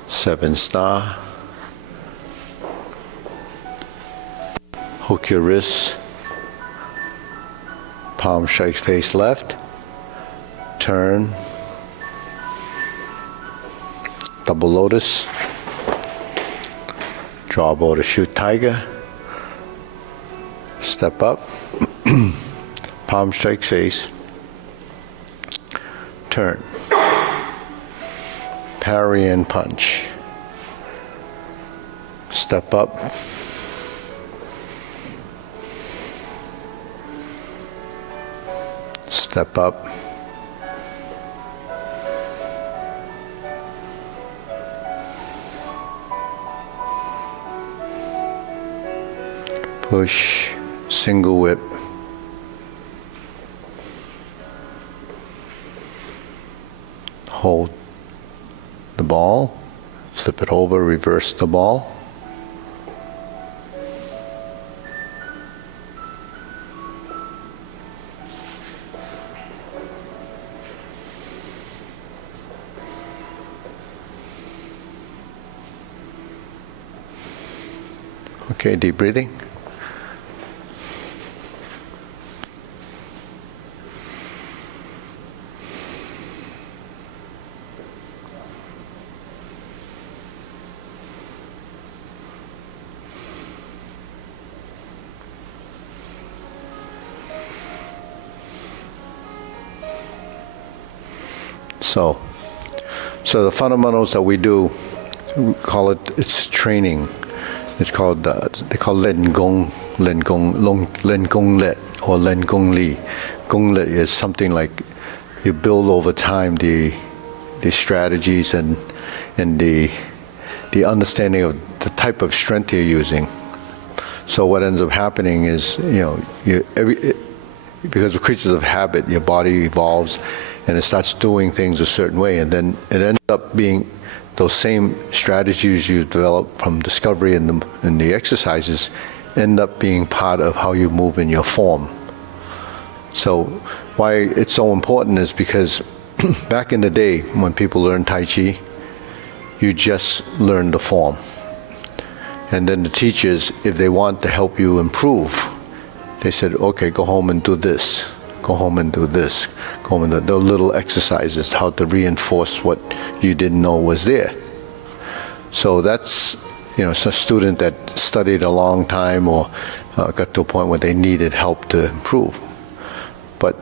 7 star. Hook your wrists, palm strike face left, turn, double lotus, draw bow to shoot tiger, step up, palm strike face, turn, parry and punch, step up, step up, push, single whip, hold the ball, flip it over, reverse the ball. Okay, deep breathing. So the fundamentals that we do, we call it, it's training. It's called, they call Len Gong Le, or Len Gong Li. Gong Le is something like you build over time the strategies and the understanding of the type of strength you're using. So what ends up happening is, because we're creatures of habit, your body evolves and it starts doing things a certain way, and then it ends up being those same strategies you develop from discovery in the exercises end up being part of how you move in your form. So why it's so important is because back in the day when people learned Tai Chi, you just learned the form. And then the teachers, if they want to help you improve, they said, okay, go home and do this. Go home and do this. Go home and do those little exercises, how to reinforce what you didn't know was there. So that's, it's a student that studied a long time or got to a point where they needed help to improve. But,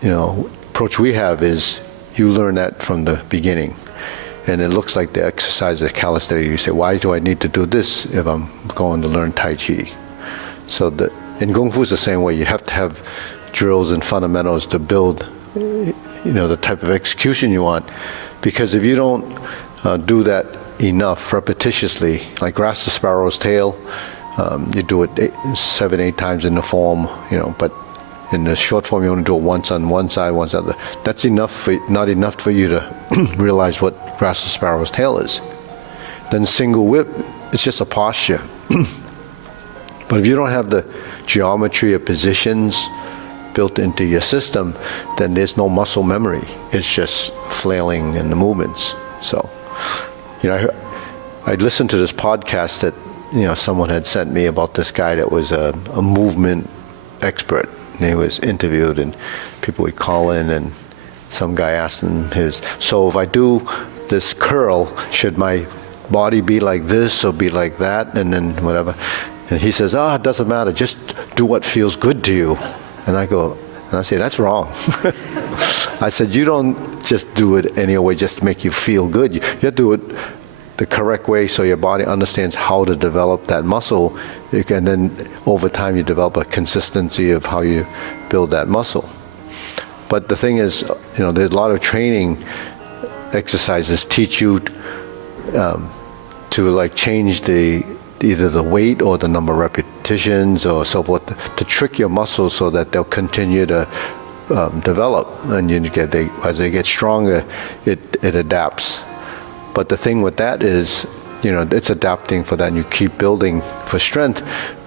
approach we have is you learn that from the beginning. And it looks like the exercise of calisthenics. You say, why do I need to do this if I'm going to learn Tai Chi? So in Kung Fu is the same way. You have to have drills and fundamentals to build, the type of execution you want. Because if you don't do that enough repetitiously, like grasp the sparrow's tail, you do it 7-8 times in the form, but in the short form you only do it once on one side, once on the other. That's not enough for you to realize what grasp the sparrow's tail is. Then single whip, it's just a posture. But if you don't have the geometry of positions built into your system, then there's no muscle memory. It's just flailing in the movements. So, I listened to this podcast that, someone had sent me about this guy that was a movement expert. And he was interviewed and people would call in and some guy asked him so if I do this curl, should my body be like this or be like that? And then whatever. And he says, it doesn't matter, just do what feels good to you. And I say, that's wrong. I said, you don't just do it any way just to make you feel good. You have to do it the correct way so your body understands how to develop that muscle. And then over time you develop a consistency of how you build that muscle. But the thing is, there's a lot of training exercises teach you to change either the weight or the number of repetitions or so forth to trick your muscles so that they'll continue to develop. And as they get stronger, it adapts. But the thing with that is, it's adapting for that and you keep building for strength,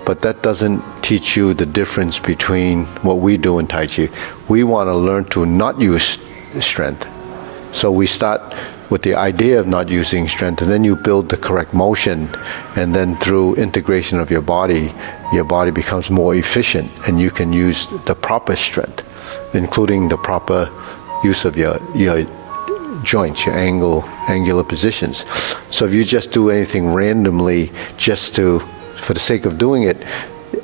but that doesn't teach you the difference between what we do in Tai Chi. We want to learn to not use strength. So we start with the idea of not using strength, and then you build the correct motion, and then through integration of your body becomes more efficient and you can use the proper strength, including the proper use of your joints, your angular positions. So if you just do anything randomly for the sake of doing it,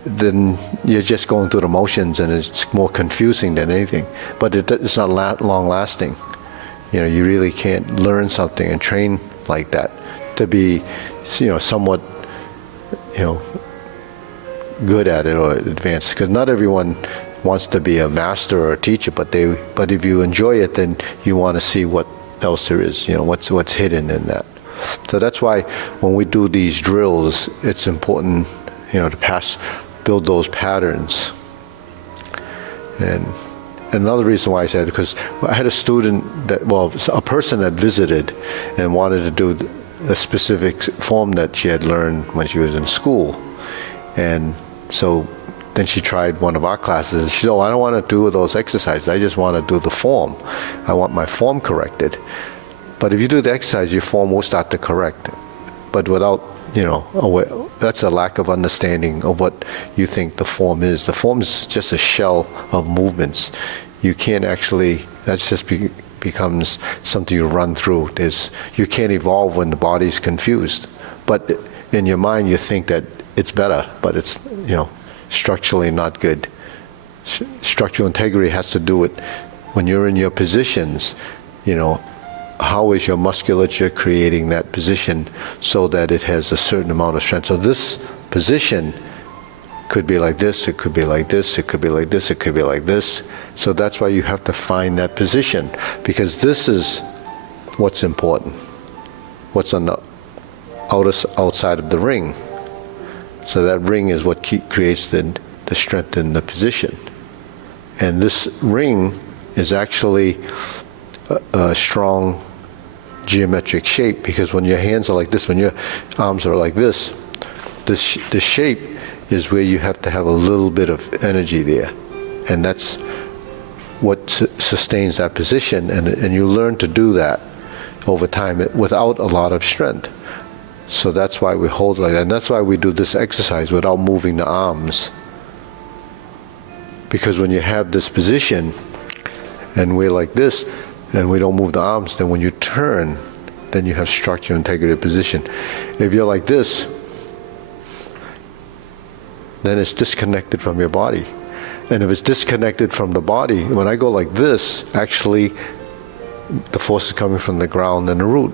then you're just going through the motions and it's more confusing than anything. But it's not long lasting. You really can't learn something and train like that to be, somewhat, good at it or advanced. Because not everyone wants to be a master or a teacher, but if you enjoy it, then you want to see what else there is, what's hidden in that. So that's why when we do these drills, it's important, to build those patterns. And another reason why I said, because I had a student a person that visited and wanted to do a specific form that she had learned when she was in school. And so then she tried one of our classes. She said, I don't want to do those exercises. I just want to do the form. I want my form corrected. But if you do the exercise, your form will start to correct. But without, that's a lack of understanding of what you think the form is. The form is just a shell of movements. You can't actually, that's just becomes something you run through. You can't evolve when the body's confused. But in your mind, you think that it's better, but it's, structurally not good. Structural integrity has to do with when you're in your positions, how is your musculature creating that position so that it has a certain amount of strength. So this position could be like this, it could be like this, it could be like this, it could be like this. So that's why you have to find that position, because this is what's important, what's on the outside of the ring. So that ring is what creates the strength in the position. And this ring is actually a strong geometric shape, because when your hands are like this, when your arms are like this, this shape is where you have to have a little bit of energy there. And that's what sustains that position. And you learn to do that over time without a lot of strength. So that's why we hold like that. And that's why we do this exercise without moving the arms. Because when you have this position, and we're like this, and we don't move the arms, then when you turn, then you have structure, integrity, position. If you're like this, then it's disconnected from your body. And if it's disconnected from the body, when I go like this, actually, the force is coming from the ground and the root,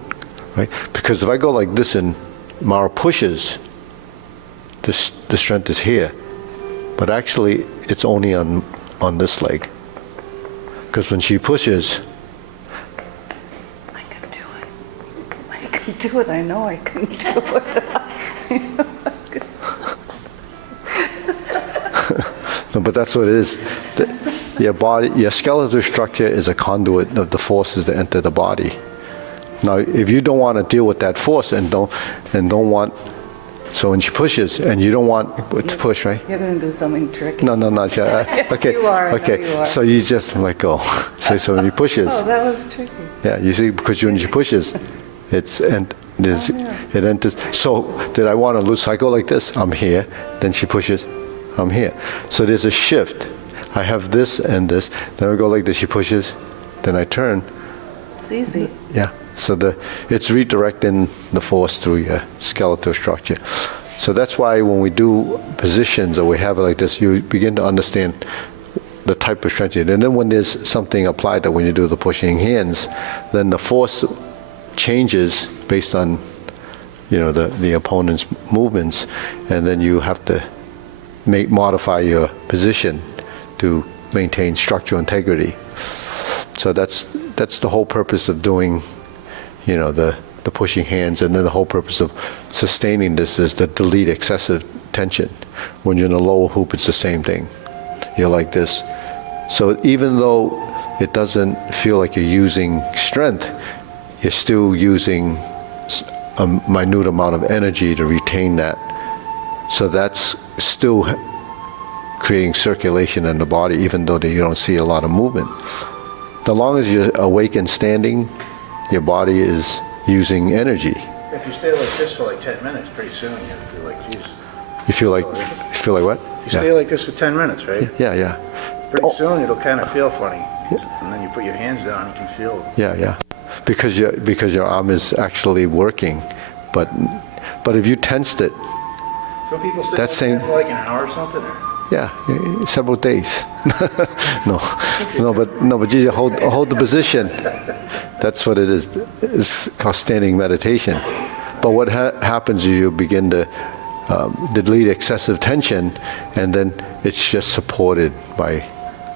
right? Because if I go like this and Mara pushes, the strength is here. But actually, it's only on this leg. Because when she pushes, I can do it. I can do it. I know I can do it. no, but that's what it is. Your body, your skeletal structure is a conduit of the forces that enter the body. Now, if you don't want to deal with that force and don't want, so when she pushes and you don't want to push, right? You're going to do something tricky. No. Yes, Okay. you are. I know Okay. you are. So you just let go. So when he pushes. Oh, that was tricky. Yeah, you see, because when she pushes, it enters. So did I want to lose? So I go like this. I'm here. Then she pushes. I'm here. So there's a shift. I have this and this. Then I go like this. She pushes. Then I turn. It's easy. Yeah. So it's redirecting the force through your skeletal structure. So that's why when we do positions or we have it like this, you begin to understand the type of strength. And then when there's something applied, that when you do the pushing hands, then the force changes based on, the opponent's movements, and then you have to modify your position to maintain structural integrity. So that's the whole purpose of doing, the pushing hands, and then the whole purpose of sustaining this is to delete excessive tension. When you're in a lower hoop, it's the same thing. You're like this. So even though it doesn't feel like you're using strength, you're still using a minute amount of energy to retain that. So that's still creating circulation in the body, even though you don't see a lot of movement. The longer as you're awake and standing, your body is using energy. If you stay like this for like 10 minutes, pretty soon you're gonna feel like, geez. You feel like what? You stay like this for 10 minutes, right? Yeah. Pretty soon it'll kind of feel funny. And then you put your hands down, you can feel it. Yeah. Because your arm is actually working, but if you tensed it, Some people stay That like same- that for like an hour or something. Or yeah, several days. But you hold the position. That's what it is. It's called standing meditation. But what happens is you begin to delete excessive tension, and then it's just supported by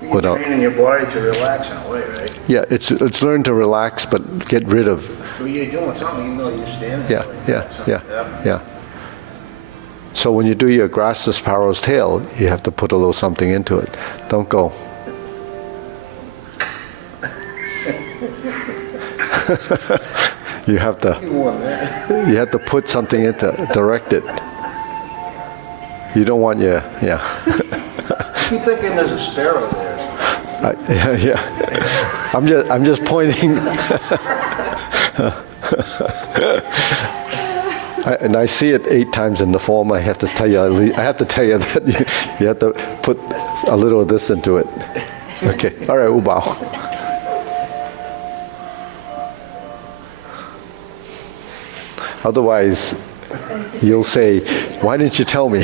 you're training your body to relax in a way, right? Yeah, it's learn to relax, but get rid of. Well, you're doing something even though you're standing. Yeah. So when you do your grassless sparrow's tail, you have to put a little something into it. Don't go. You have to. You won that. You have to put something into direct it. You don't want your I keep thinking there's a sparrow there. yeah. I'm just pointing. And I see it 8 times in the form. I have to tell you that you have to put a little of this into it. Okay. All right, Ubao. Otherwise, you'll say, "Why didn't you tell me?"